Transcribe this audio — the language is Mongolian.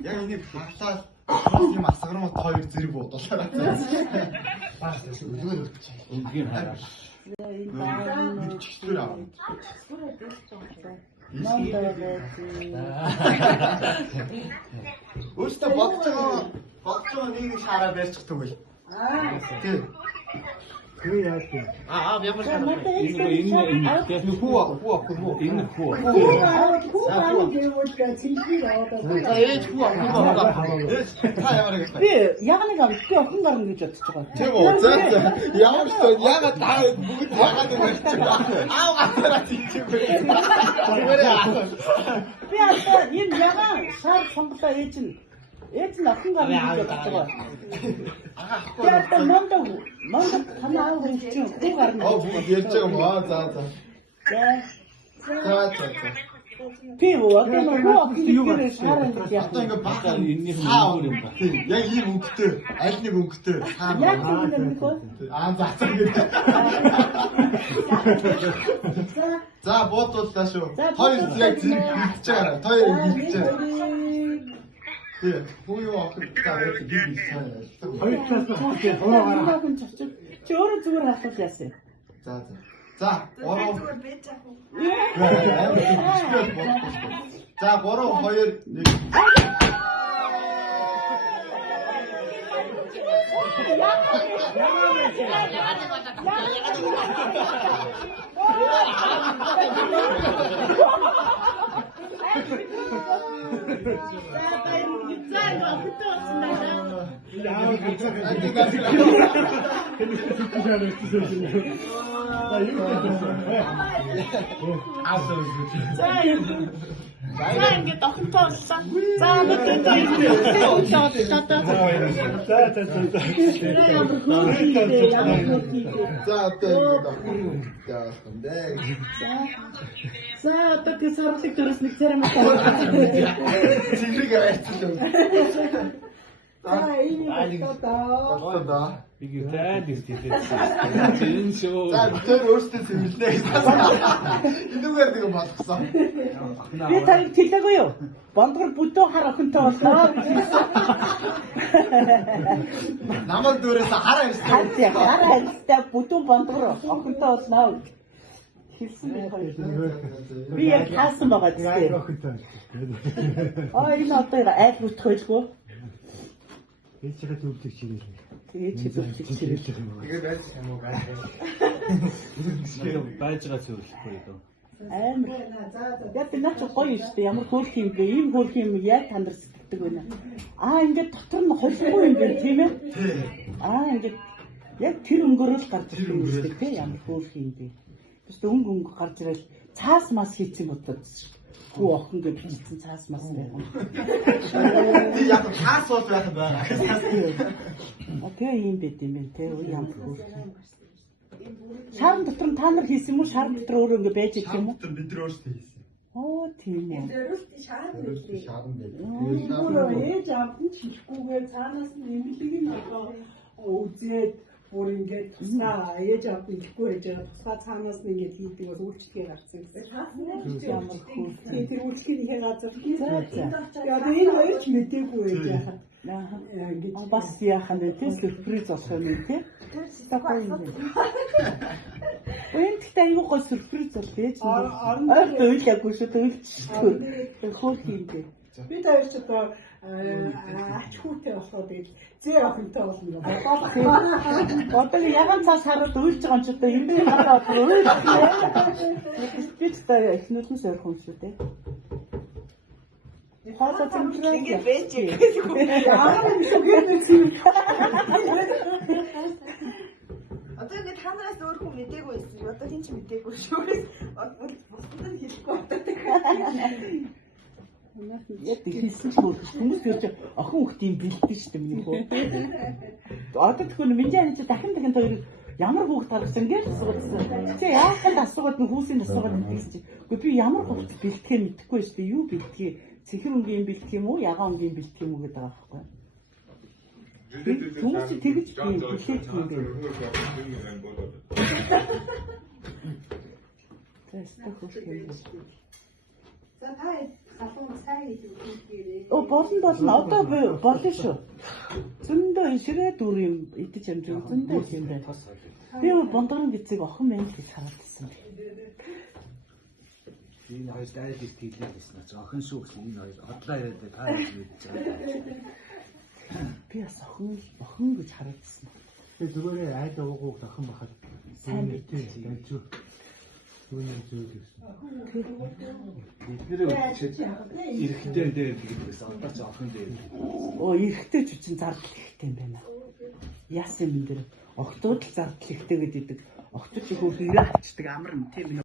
Яг энийг хавтаад юм асгармууд хоёр зэрэг буудуулаад. Баас өлгөө өлгийн хараа. Чигтэр аваад. Өөртөө бодож байгаа нэг шаараа барьчих тэгвэл. Тий. Хүү яах вэ? Ямар шаараа? Энэ хүү. Ээж хүү авах. Та ямар гэж байна? Би яг нэг авч би охин гарна гэж бодож байгаа. Тийм үү? Ямар ч ягаад та бүгд ягаад ингэж аав гатараа тийчээ. Би одоо энэ ягаан шар сонголоо ээж нь охин гарна гэж бодож байгаа. Тэгээд мондо танаа аав гэж хүү гарна. Бүгд ярьж байгаа юм аа. За. Би одоо нөгөө охин шар ингэж яах вэ? Ингээ бахаа энэний өөр юм ба. Яг ийм өнгөтэй, аль нэг өнгөтэй. Яг тийм юм бэ? Заасан гэдэг. За буудууллаа шүү. Хоёр яг зэрэг хэлж байгаа. Хоёр хэлж байгаа. Тий. Хүү юу авах гэж байгаа би сайн ярьдаг. Хоёр цаас чи өөрөө зүгээр хасаад яасан. За, ороо. За, 3 2 1. За ингээд охинтой боллоо. За надад За одоо тэр сарлыг дөрөс нэг царам Big dad is this. So. Тэр өөртөө сэмэлнэ. Энэгээр нэг болгосон. Би тань хэлээгүй юу? Бондгор бүдөө хар охинтой боллоо. Намайг дөрөөс хараа ирсэн. Хараа ирсэн бүдүүн бондгор охинтой боллоо. Хэлсэн би яг хаасан байгаа тийм. Энэ одоо айд бүтэх байлгүй. Ээж хэрэг төвлөж чигээр. Тэгээд чигээр. Тэгээд байж юм уу гай. Байж байгаа зөвлөхгүй юу? Амар. Яг наач гоё юм шүү дээ. Ямар хөөх юм бэ? Ийм хөөх юм яг тандар сэтгэдэг байна. Ингээд дотор нь холбоо юм байна тийм ээ? Ингээд яг тэр өнгөөрөө л гарч ирэх юм шүү дээ тийм ямар хөөх юм бэ? Тэс өнгө гарч ирэл цаас мас хийцэн бодоод хүү охин гэж бичсэн цаас мас байх юм. Яг цаас бод байх байгаа. Тэгээ юм байт юм байна те ямар хөөх. Шарн дотор та нар хийсэн юм уу? Шарн дотор өөрөө ингэ байж ирэх юм уу? Бид нар өөрсдөө хийсэн. Тийм үү. Өөрсдөө шарн байлээ. Өөрөө ээж амтан чихгүйгээр цаанаас нь нэмэлэг нь одоо үзээд бүр ингээд тусгай ээж авт ихгүй байж байгаа тусгай цаанаас нь ингээд хийдэг бол үйлчлэгээ гарсан гэсэн. Тэр үйлчлэгийн газар одоо энэ хоёр ч мэдээгүй байж яхад. Бас яхан дээр сюрприз болох юм тий. Энд ихтэй аюу гоо сюрприз бол ээж нь. Ойлаагүй шүү төлөвчгүй. Хөөх юм дээ. Би таяр ч одоо ач хүүтэй болохоо тэгэл зээ охинтой болно болоо. Одоо ягаан цаас хараад уйлж байгаа юм ч одоо энэ хараад уйлж. Би та эхнүүд нь сойрхон шүү дээ. Хата цэмтрээ ингэ байж. Одоо ингэ танаас өөр хүн мэдээгүй байсан. Одоо хин ч мэдээгүй шүү. Бусдад нь хэлэхгүй байдаг. Яг хэлсэн ч хүмүүс юу ч охин хүүхдийн бэлдэж шүү дээ миний хөө. Одоо тэгэхээр миний анч дахин хоёр ямар хүүхд гаргасан гэж асуусан. Чи яахан асуугаад нь хүүсийн асуугаад нэгсэн чи. Гэхдээ би ямар хүүхд бэлтгэхээ мэдэхгүй шүү дээ. Юу бэлтгэе? Цэхэр өнгийн бэлтгэх юм уу? Ягаан өнгийн бэлтгэх юм уу гэдэг байгаа байхгүй. Хүмүүс чи тэгж юм бэлтгэх юм бэ. Тэстэх хөөх юм. За та Халуун цай гэж үгээрээ. Болно. Одоо болно шүү. Зөндөө ширээ дүр юм идэж амжиг зөндөө юм байна. Би бондорын бицийг охин мэн гэж хараад байсан. Энэ хоёр дайд их хэлээд байсан ч охин шүү гэсэн энэ хоёр хотлоо яриад таа гэж Би бас охин гэж хараад байсан. Тэгээ зүгээр айда уугууг тахын бахад Сайн бит. Янчуу. Түүний зүйл гэсэн. Эднэрээ Ирэхтэй дээр тэгээд байсан. Одоо ч охин дээр. Эрэхтэй ч үчин зардал ихтэй юм байна. Яасан юм дээр огтуд л зардал ихтэй гэдэг. Огтуд их хөөрхөн ирээ авчдаг амар юм тийм ээ.